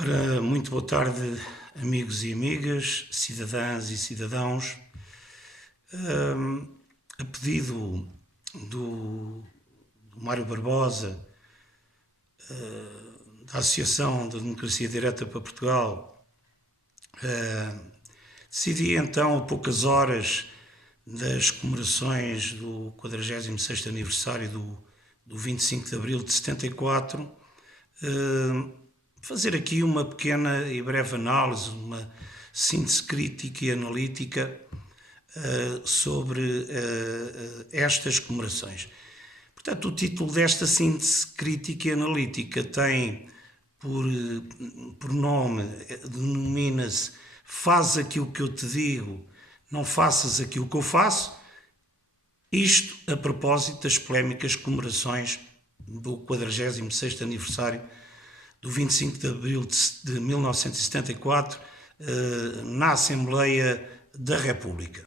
Ora, muito boa tarde, amigos e amigas, cidadãs e cidadãos. A pedido do Mário Barbosa, da Associação da Democracia Direta para Portugal, decidi então, a poucas horas das comemorações do 46º aniversário do 25 de Abril de 74, fazer aqui uma pequena e breve análise, uma síntese crítica e analítica sobre estas comemorações. Portanto, o título desta síntese crítica e analítica tem por nome, denomina-se "Faz aquilo que eu te digo, não faças aquilo que eu faço", isto a propósito das polémicas comemorações do 46º aniversário do 25 de Abril de 1974 na Assembleia da República.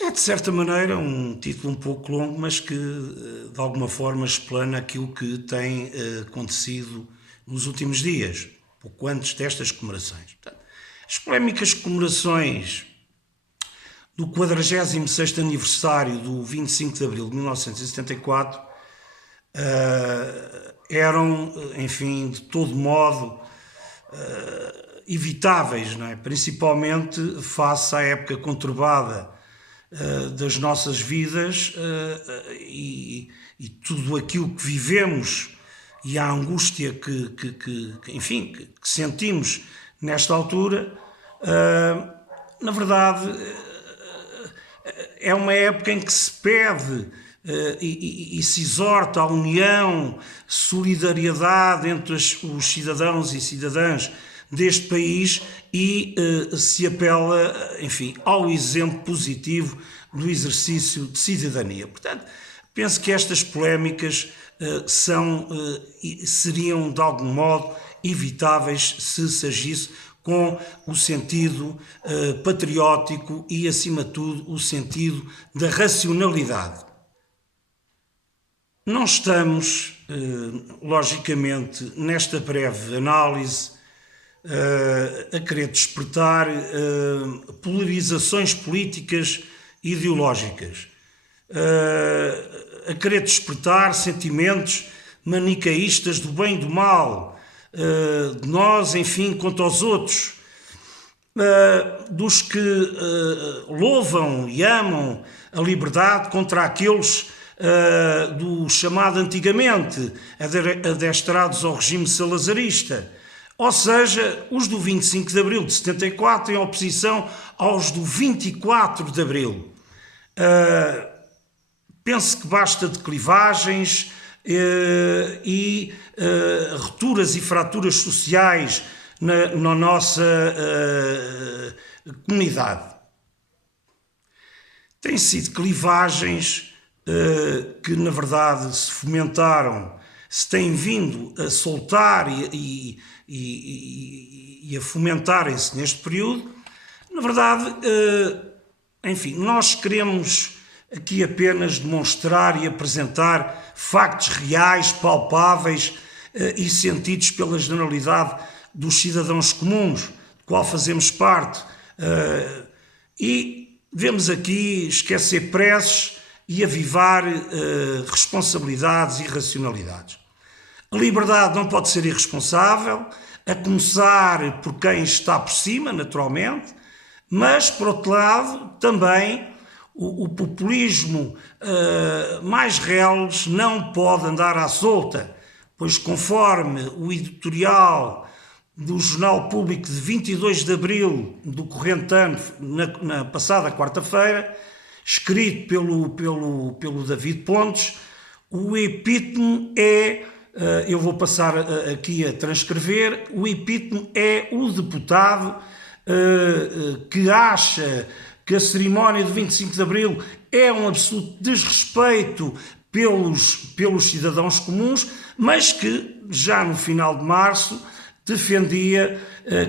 É, de certa maneira, um título um pouco longo, mas que, de alguma forma, explana aquilo que tem acontecido nos últimos dias, pouco antes destas comemorações. Portanto, as polémicas comemorações do 46º aniversário do 25 de Abril de 1974 eram, enfim, de todo modo evitáveis, não é? Principalmente face à época conturbada das nossas vidas e tudo aquilo que vivemos e a angústia que sentimos nesta altura. Na verdade, é uma época em que se pede e se exorta a união, solidariedade entre os cidadãos e cidadãs deste país e se apela, enfim, ao exemplo positivo do exercício de cidadania. Portanto, penso que estas polémicas seriam, de algum modo, evitáveis se agisse com o sentido patriótico e, acima de tudo, o sentido da racionalidade. Não estamos, logicamente, nesta breve análise, a querer despertar polarizações políticas e ideológicas, a querer despertar sentimentos manicaístas do bem e do mal, de nós, enfim, quanto aos outros, dos que louvam e amam a liberdade contra aqueles do chamado antigamente adestrados ao regime salazarista, ou seja, os do 25 de Abril de 74 em oposição aos do 24 de Abril. Penso que basta de clivagens e rupturas e fraturas sociais na nossa comunidade. Têm sido clivagens que, na verdade, se fomentaram, se têm vindo a soltar e a fomentarem-se neste período. Na verdade, enfim, nós queremos aqui apenas demonstrar e apresentar factos reais, palpáveis e sentidos pela generalidade dos cidadãos comuns, do qual fazemos parte. E devemos aqui esquecer preces e avivar responsabilidades e racionalidades. A liberdade não pode ser irresponsável, a começar por quem está por cima, naturalmente, mas, por outro lado, também o populismo mais reles não pode andar à solta, pois, conforme o editorial do Jornal Público de 22 de Abril do corrente ano, na passada quarta-feira, escrito pelo David Pontes, o epítome é, eu vou passar aqui a transcrever, o epítome é o deputado que acha que a cerimónia do 25 de Abril é um absoluto desrespeito pelos cidadãos comuns, mas que já no final de março defendia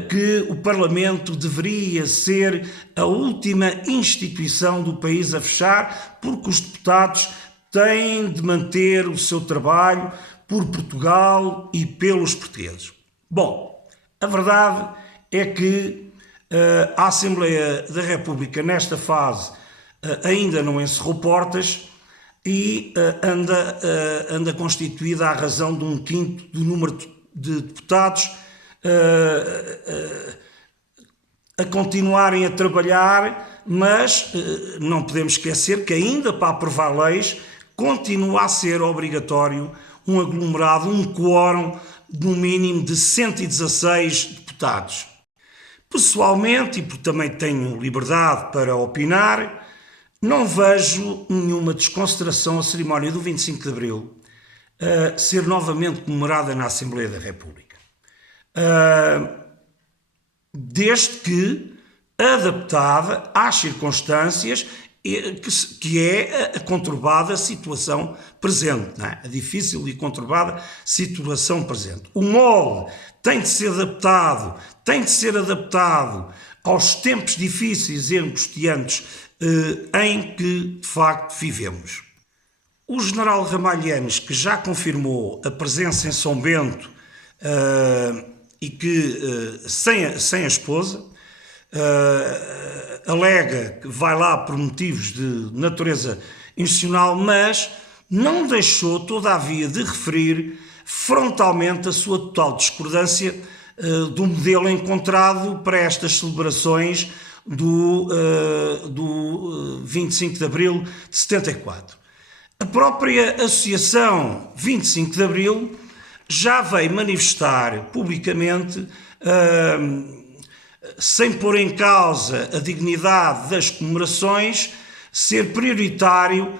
que o Parlamento deveria ser a última instituição do país a fechar, porque os deputados têm de manter o seu trabalho por Portugal e pelos portugueses. Bom, a verdade é que a Assembleia da República, nesta fase, ainda não encerrou portas e anda constituída à razão de um quinto do número de deputados a continuarem a trabalhar, mas não podemos esquecer que ainda para aprovar leis continua a ser obrigatório um aglomerado, um quórum no mínimo de 116 deputados. Pessoalmente, e porque também tenho liberdade para opinar, não vejo nenhuma desconsideração a cerimónia do 25 de Abril ser novamente comemorada na Assembleia da República. Desde que adaptada às circunstâncias que é a conturbada situação presente, não é? A difícil e conturbada situação presente. O molde tem de ser adaptado aos tempos difíceis e angustiantes em que, de facto, vivemos. O general Ramalhianes, que já confirmou a presença em São Bento e que, sem a esposa, alega que vai lá por motivos de natureza institucional, mas não deixou, todavia, de referir frontalmente a sua total discordância do modelo encontrado para estas celebrações do 25 de Abril de 74. A própria Associação 25 de Abril já veio manifestar publicamente, sem pôr em causa a dignidade das comemorações, ser prioritário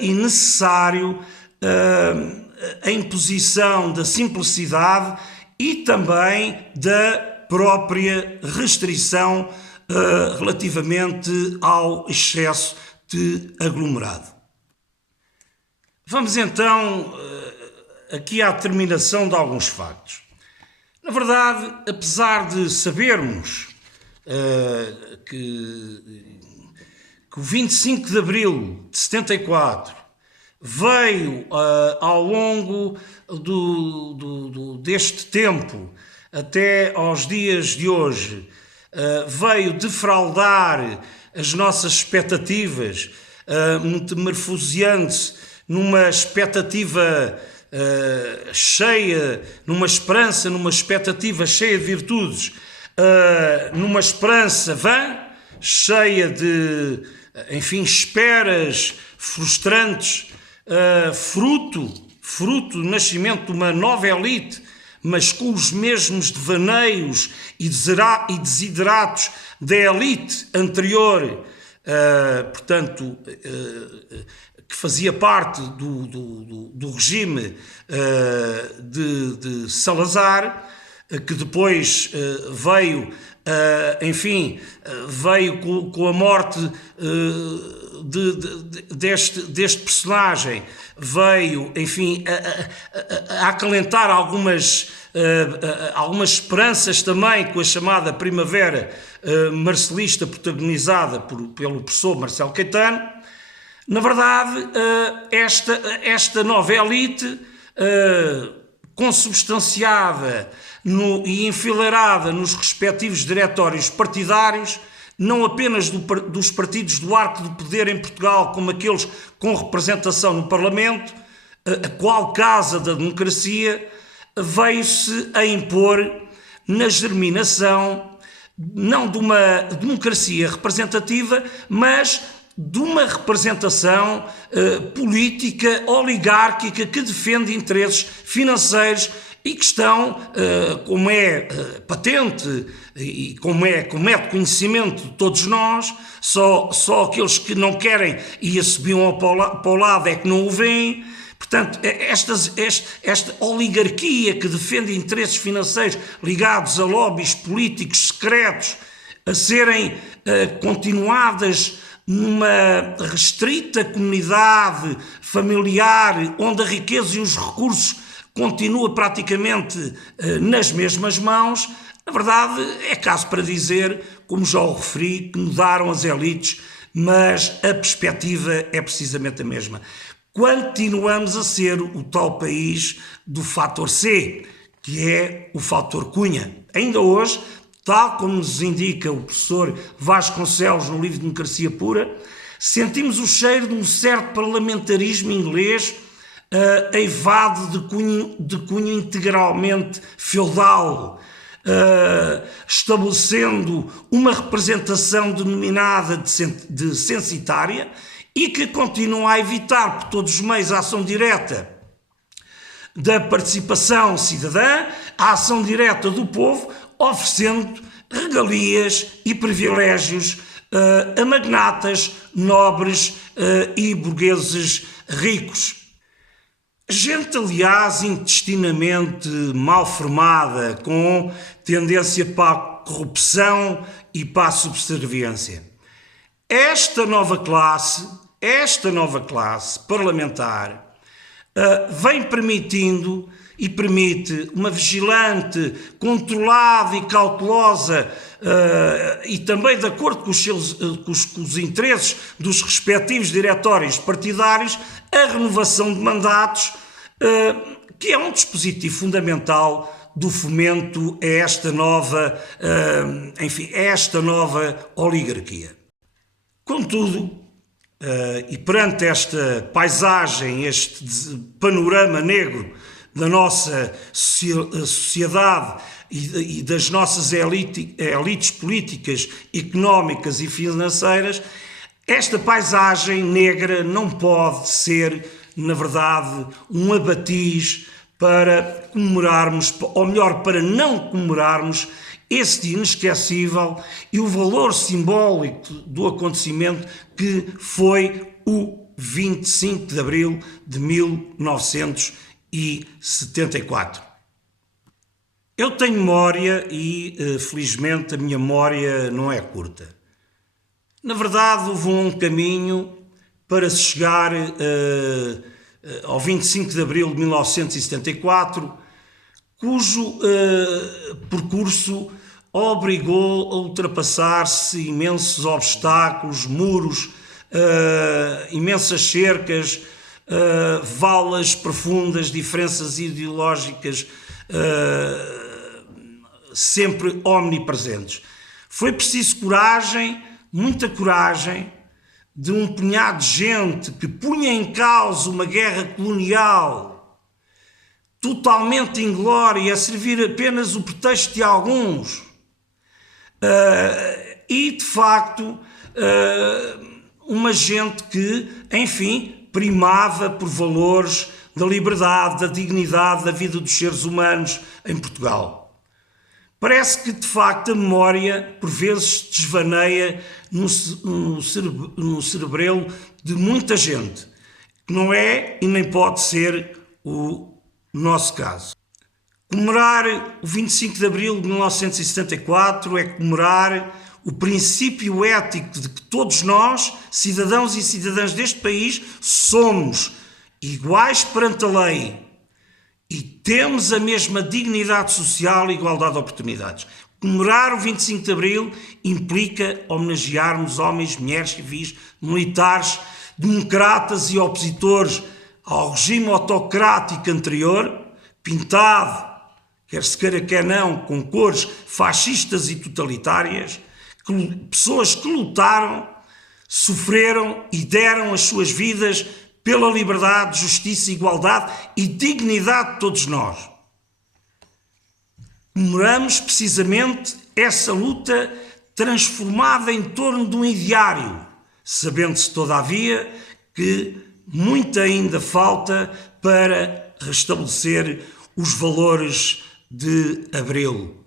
e necessário a imposição da simplicidade e também da própria restrição relativamente ao excesso de aglomerado. Vamos então aqui à terminação de alguns factos. Na verdade, apesar de sabermos que o 25 de Abril de 74 veio ao longo deste tempo até aos dias de hoje, veio defraudar as nossas expectativas, metamorfoseando-se numa expectativa cheia, numa esperança, numa expectativa cheia de virtudes, numa esperança vã, cheia de, enfim, esperas frustrantes, fruto do nascimento de uma nova elite, mas com os mesmos devaneios e desideratos da elite anterior, portanto, que fazia parte do regime de Salazar, que depois veio, enfim, veio com a morte deste personagem, veio, enfim, a acalentar algumas esperanças também com a chamada Primavera Marcelista, protagonizada pelo professor Marcelo Caetano. Na verdade, esta nova elite, consubstanciada e enfileirada nos respectivos diretórios partidários, não apenas dos partidos do arco do poder em Portugal, como aqueles com representação no Parlamento, a qual casa da democracia, veio-se a impor na germinação, não de uma democracia representativa, mas de uma representação política oligárquica que defende interesses financeiros e que estão, como é patente e como é de conhecimento de todos nós, só aqueles que não querem e a subiam para o lado é que não o veem. Portanto, esta oligarquia que defende interesses financeiros ligados a lobbies políticos secretos a serem continuadas numa restrita comunidade familiar onde a riqueza e os recursos continuam praticamente nas mesmas mãos, na verdade é caso para dizer, como já o referi, que mudaram as elites, mas a perspectiva é precisamente a mesma. Continuamos a ser o tal país do fator C, que é o fator Cunha. Ainda hoje, tal como nos indica o professor Vasconcelos no livro Democracia Pura, sentimos o cheiro de um certo parlamentarismo inglês eivado de cunho integralmente feudal, estabelecendo uma representação denominada de censitária e que continua a evitar por todos os meios a ação direta da participação cidadã, a ação direta do povo, oferecendo regalias e privilégios a magnatas, nobres e burgueses ricos. Gente, aliás, intestinamente mal formada, com tendência para a corrupção e para a subserviência. Esta nova classe parlamentar vem permitindo e permite uma vigilante, controlada e cautelosa e também de acordo com os interesses dos respectivos diretórios partidários, a renovação de mandatos, que é um dispositivo fundamental do fomento a esta nova, oligarquia. Contudo, e perante esta paisagem, este panorama negro da nossa sociedade e das nossas elites políticas, económicas e financeiras, esta paisagem negra não pode ser, na verdade, um abatiz para comemorarmos, ou melhor, para não comemorarmos esse dia inesquecível e o valor simbólico do acontecimento que foi o 25 de Abril de 1974. Eu tenho memória e, felizmente, a minha memória não é curta. Na verdade, houve um caminho para se chegar ao 25 de Abril de 1974, cujo percurso obrigou a ultrapassar-se imensos obstáculos, muros, imensas cercas, valas profundas, diferenças ideológicas sempre omnipresentes. Foi preciso coragem, muita coragem, de um punhado de gente que punha em causa uma guerra colonial totalmente inglória, a servir apenas o pretexto de alguns. E, de facto, uma gente que, enfim, primava por valores da liberdade, da dignidade, da vida dos seres humanos em Portugal. Parece que, de facto, a memória, por vezes, desvaneia no cerebelo de muita gente, que não é e nem pode ser o nosso caso. Comemorar o 25 de Abril de 1974 é comemorar o princípio ético de que todos nós, cidadãos e cidadãs deste país, somos iguais perante a lei e temos a mesma dignidade social e igualdade de oportunidades. Comemorar o 25 de Abril implica homenagearmos homens, mulheres, civis, militares, democratas e opositores ao regime autocrático anterior, pintado, quer se queira quer não, com cores fascistas e totalitárias, pessoas que lutaram, sofreram e deram as suas vidas pela liberdade, justiça, igualdade e dignidade de todos nós. Comemoramos precisamente essa luta transformada em torno de um ideário, sabendo-se todavia que muito ainda falta para restabelecer os valores de Abril.